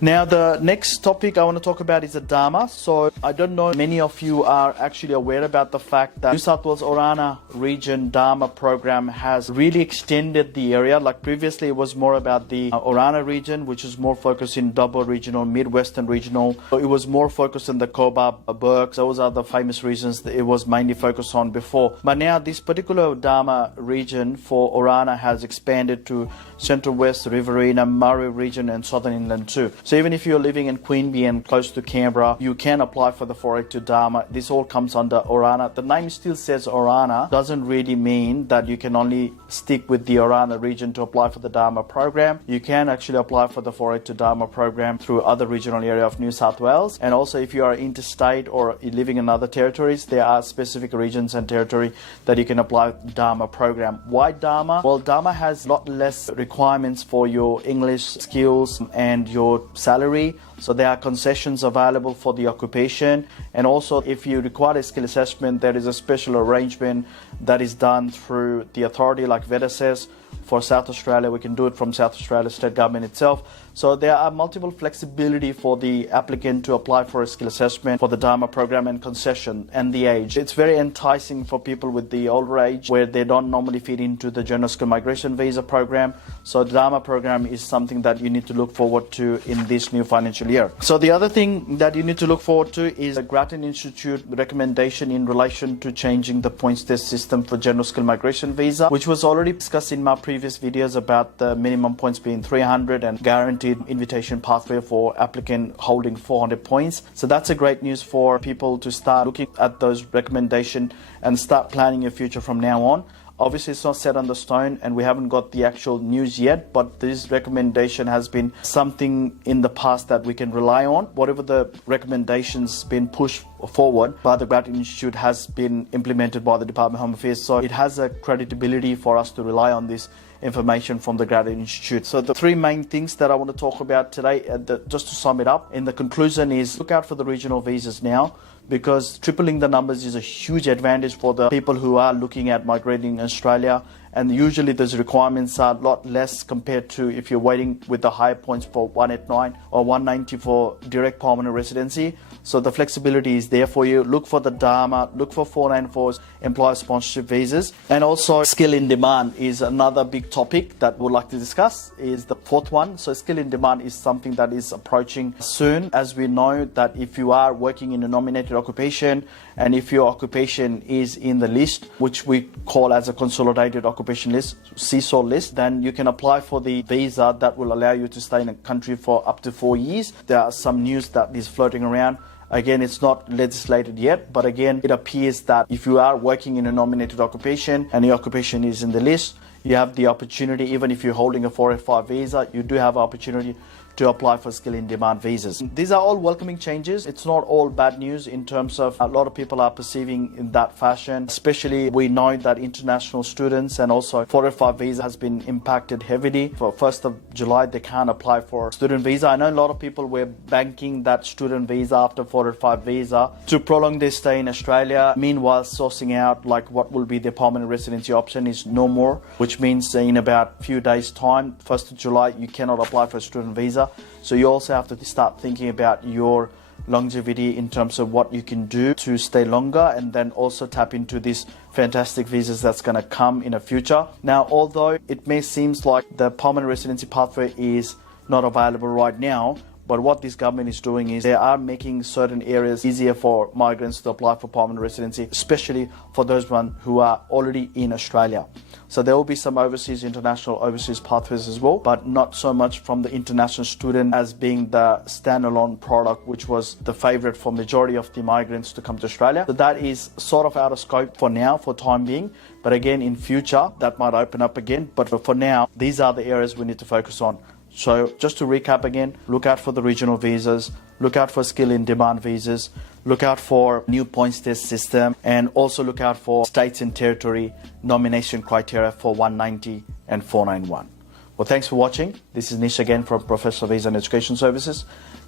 Now, the next topic I want to talk about is the Dharma. So I don't know, many of you are actually aware about the fact that New South Wales Orana region Dharma program has really extended the area. Like previously, it was more about the Orana region, which is more focused in Dubbo regional, Midwestern regional. So it was more focused in the Cobar, Burke. Those are the famous regions that it was mainly focused on before. But now this particular Dharma region for Orana has expanded to Central West, Riverina, Murray region and Southern Inland too. So even if you're living in Queanbeyan and close to Canberra, you can apply for the 482 Dharma. This all comes under Orana. The name still says Orana, doesn't really mean that you can only stick with the Orana region to apply for the Dharma program. You can actually apply for the 482 Dharma program through other regional area of New South Wales. And also if you are interstate or living in other territories, there are specific regions and territory that you can apply Dharma program. Why Dharma? Well, Dharma has a lot less requirements for your English skills and your salary. So there are concessions available for the occupation. And also if you require a skill assessment, there is a special arrangement that is done through the authority like VETASES. For South Australia, we can do it from South Australia state government itself. So there are multiple flexibility for the applicant to apply for a skill assessment for the Dharma program and concession and the age. It's very enticing for people with the older age where they don't normally fit into the general skill migration visa program. So the Dharma program is something that you need to look forward to in this new financial year. So the other thing that you need to look forward to is the Grattan Institute recommendation in relation to changing the points test system for general skill migration visa, which was already discussed in my previous videos about the minimum points being 300 and guaranteed invitation pathway for applicant holding 400 points. So that's a great news for people to start looking at those recommendations and start planning your future from now on. Obviously, it's not set on the stone and we haven't got the actual news yet, but this recommendation has been something in the past that we can rely on. Whatever the recommendations been pushed forward by the Grattan Institute has been implemented by the Department of Home Affairs. So it has a credibility for us to rely on this information from the Grattan Institute. So the three main things that I want to talk about today, just to sum it up, in the conclusion is look out for the regional visas now, because tripling the numbers is a huge advantage for the people who are looking at migrating in Australia. And usually those requirements are a lot less compared to if you're waiting with the higher points for 189 or 190 for direct permanent residency. So the flexibility is there for you. Look for the Dharma, look for 494's employer sponsorship visas. And also skill in demand is another big topic that we'd like to discuss, is the fourth one. So skill in demand is something that is approaching soon, as we know that if you are working in a nominated occupation and if your occupation is in the list, which we call as a consolidated occupation list, CSOL list, then you can apply for the visa that will allow you to stay in a country for up to 4 years. There are some news that is floating around. Again, it's not legislated yet, but again, it appears that if you are working in a nominated occupation and your occupation is in the list, you have the opportunity, even if you're holding a 485 visa, you do have an opportunity to apply for skill in demand visas. These are all welcoming changes. It's not all bad news in terms of a lot of people are perceiving in that fashion. Especially we know that international students and also 485 visa has been impacted heavily. For 1st of July, they can't apply for student visa. I know a lot of people were banking that student visa after 485 visa to prolong their stay in Australia. Meanwhile, sourcing out like what will be their permanent residency option is no more, which means in about a few days time, 1st of July, you cannot apply for a student visa. So you also have to start thinking about your longevity in terms of what you can do to stay longer, and then also tap into these fantastic visas that's going to come in the future. Now, although it may seem like the permanent residency pathway is not available right now, but what this government is doing is they are making certain areas easier for migrants to apply for permanent residency, especially for those ones who are already in Australia. So there will be some international overseas pathways as well, but not so much from the international student as being the standalone product, which was the favorite for majority of the migrants to come to Australia. So that is sort of out of scope for now, for time being. But again, in future, that might open up again. But for now, these are the areas we need to focus on. So just to recap again, look out for the regional visas, look out for skill in demand visas, look out for new points test system, and also look out for states and territory nomination criteria for 190 and 491. Well, thanks for watching. This is Nish again from Professional Visa and Education Services.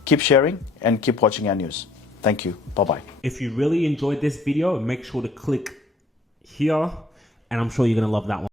Keep sharing and keep watching our news. Thank you. Bye-bye. If you really enjoyed this video, make sure to click here, and I'm sure you're going to love that one.